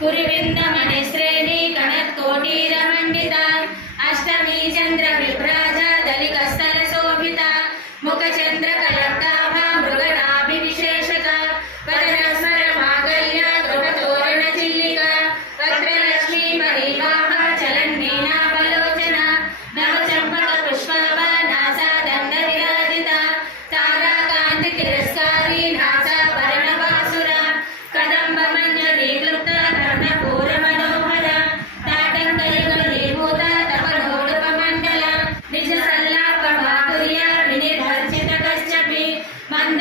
குருவிந்த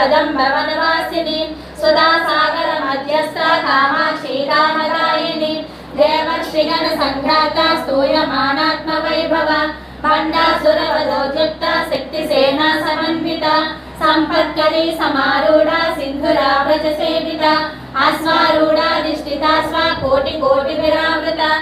కదం కదంబవనవాసిని సుధాసాగర మధ్యస్థ కామాక్షి రామదాయిని దేవశ్రీగణ సంఘాత స్తూయమానాత్మ వైభవ పండాసుర భండాసురవధోద్యుక్త శక్తి సేనా సమన్విత సంపత్కరి సమారూఢ సింధురా వ్రజ సేవిత అశ్వారూఢ దిష్టిత కోటి కోటి విరావృత